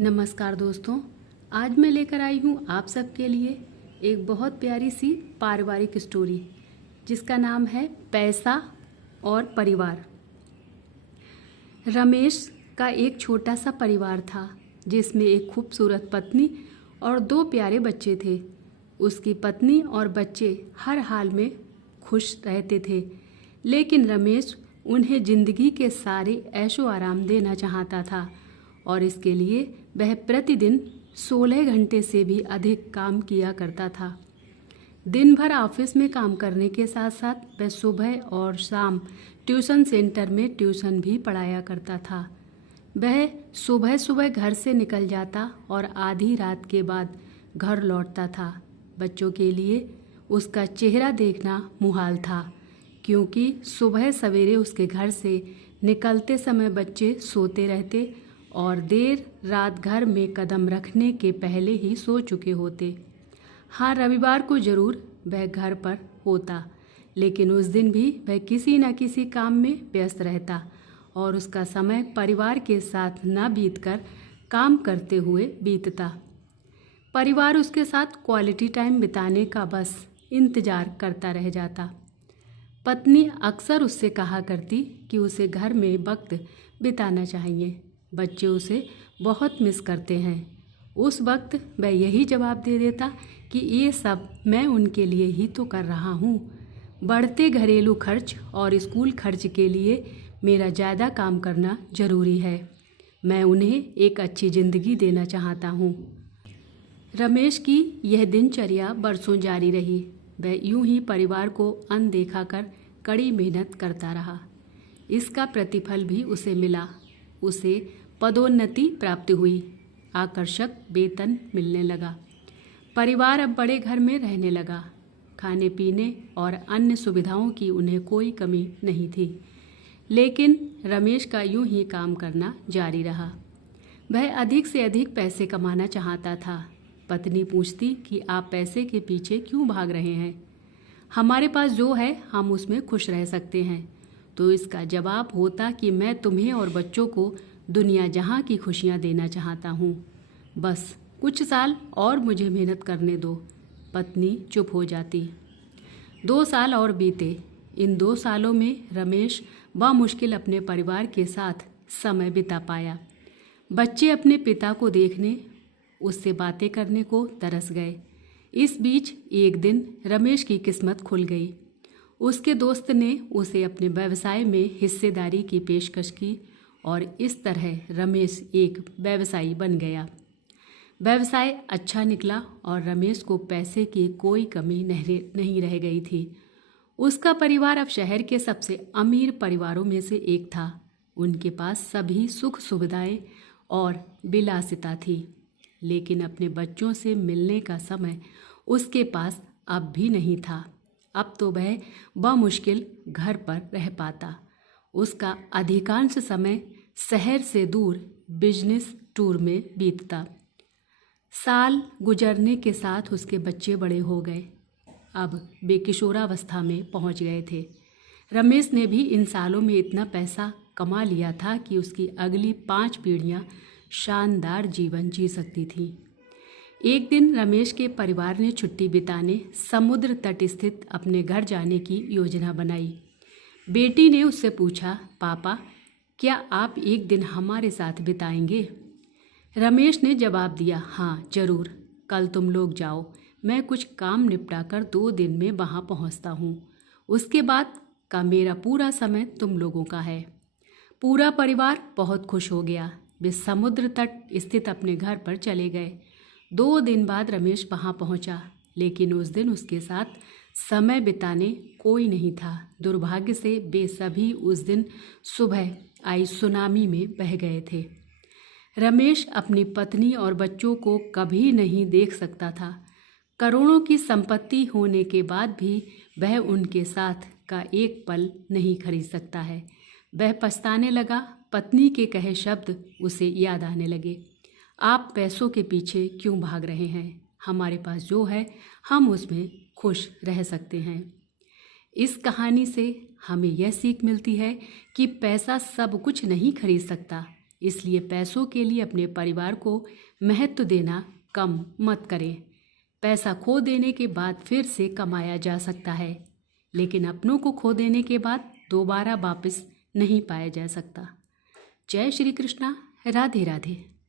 नमस्कार दोस्तों, आज मैं लेकर आई हूँ आप सबके लिए एक बहुत प्यारी सी पारिवारिक स्टोरी जिसका नाम है पैसा और परिवार। रमेश का एक छोटा सा परिवार था जिसमें एक खूबसूरत पत्नी और 2 प्यारे बच्चे थे। उसकी पत्नी और बच्चे हर हाल में खुश रहते थे, लेकिन रमेश उन्हें ज़िंदगी के सारे ऐशो आराम देना चाहता था और इसके लिए वह प्रतिदिन 16 घंटे से भी अधिक काम किया करता था। दिन भर ऑफिस में काम करने के साथ साथ वह सुबह और शाम ट्यूशन सेंटर में ट्यूशन भी पढ़ाया करता था। वह सुबह सुबह घर से निकल जाता और आधी रात के बाद घर लौटता था। बच्चों के लिए उसका चेहरा देखना मुहाल था, क्योंकि सुबह सवेरे उसके घर से निकलते समय बच्चे सोते रहते और देर रात घर में कदम रखने के पहले ही सो चुके होते। हाँ, रविवार को ज़रूर वह घर पर होता, लेकिन उस दिन भी वह किसी न किसी काम में व्यस्त रहता और उसका समय परिवार के साथ न बीतकर काम करते हुए बीतता। परिवार उसके साथ क्वालिटी टाइम बिताने का बस इंतज़ार करता रह जाता। पत्नी अक्सर उससे कहा करती कि उसे घर में वक्त बिताना चाहिए, बच्चे उसे बहुत मिस करते हैं। उस वक्त वह यही जवाब दे देता कि ये सब मैं उनके लिए ही तो कर रहा हूँ। बढ़ते घरेलू खर्च और स्कूल खर्च के लिए मेरा ज़्यादा काम करना ज़रूरी है। मैं उन्हें एक अच्छी ज़िंदगी देना चाहता हूँ। रमेश की यह दिनचर्या बरसों जारी रही। वह यूं ही परिवार को अनदेखा कर कड़ी मेहनत करता रहा। इसका प्रतिफल भी उसे मिला। उसे पदोन्नति प्राप्त हुई, आकर्षक वेतन मिलने लगा। परिवार अब बड़े घर में रहने लगा। खाने पीने और अन्य सुविधाओं की उन्हें कोई कमी नहीं थी, लेकिन रमेश का यूं ही काम करना जारी रहा। वह अधिक से अधिक पैसे कमाना चाहता था। पत्नी पूछती कि आप पैसे के पीछे क्यों भाग रहे हैं? हमारे पास जो है हम उसमें खुश रह सकते हैं। तो इसका जवाब होता कि मैं तुम्हें और बच्चों को दुनिया जहां की खुशियां देना चाहता हूं। बस कुछ साल और मुझे मेहनत करने दो। पत्नी चुप हो जाती। 2 साल और बीते। इन 2 सालों में रमेश बामुश्किल अपने परिवार के साथ समय बिता पाया। बच्चे अपने पिता को देखने, उससे बातें करने को तरस गए। इस बीच एक दिन रमेश की किस्मत खुल गई। उसके दोस्त ने उसे अपने व्यवसाय में हिस्सेदारी की पेशकश की और इस तरह रमेश एक व्यवसायी बन गया। व्यवसाय अच्छा निकला और रमेश को पैसे की कोई कमी नहीं रह गई थी। उसका परिवार अब शहर के सबसे अमीर परिवारों में से एक था। उनके पास सभी सुख सुविधाएं और विलासिता थी, लेकिन अपने बच्चों से मिलने का समय उसके पास अब भी नहीं था। अब तो वह बमुश्किल घर पर रह पाता। उसका अधिकांश समय शहर से दूर बिजनेस टूर में बीतता। साल गुजरने के साथ उसके बच्चे बड़े हो गए। अब वे किशोरावस्था में पहुंच गए थे। रमेश ने भी इन सालों में इतना पैसा कमा लिया था कि उसकी अगली 5 पीढ़ियां शानदार जीवन जी सकती थीं। एक दिन रमेश के परिवार ने छुट्टी बिताने समुद्र तट स्थित अपने घर जाने की योजना बनाई। बेटी ने उससे पूछा, पापा, क्या आप एक दिन हमारे साथ बिताएंगे? रमेश ने जवाब दिया, हाँ जरूर, कल तुम लोग जाओ, मैं कुछ काम निपटाकर 2 दिन में वहाँ पहुँचता हूँ। उसके बाद का मेरा पूरा समय तुम लोगों का है। पूरा परिवार बहुत खुश हो गया। वे समुद्र तट स्थित अपने घर पर चले गए। 2 दिन बाद रमेश वहाँ पहुँचा, लेकिन उस दिन उसके साथ समय बिताने कोई नहीं था। दुर्भाग्य से वे सभी उस दिन सुबह आई सुनामी में बह गए थे। रमेश अपनी पत्नी और बच्चों को कभी नहीं देख सकता था। करोड़ों की संपत्ति होने के बाद भी वह उनके साथ का एक पल नहीं खरीद सकता है। वह पछताने लगा। पत्नी के कहे शब्द उसे याद आने लगे। आप पैसों के पीछे क्यों भाग रहे हैं? हमारे पास जो है हम उसमें खुश रह सकते हैं। इस कहानी से हमें यह सीख मिलती है कि पैसा सब कुछ नहीं खरीद सकता, इसलिए पैसों के लिए अपने परिवार को महत्व देना कम मत करें। पैसा खो देने के बाद फिर से कमाया जा सकता है, लेकिन अपनों को खो देने के बाद दोबारा वापस नहीं पाया जा सकता। जय श्री कृष्णा। राधे राधे।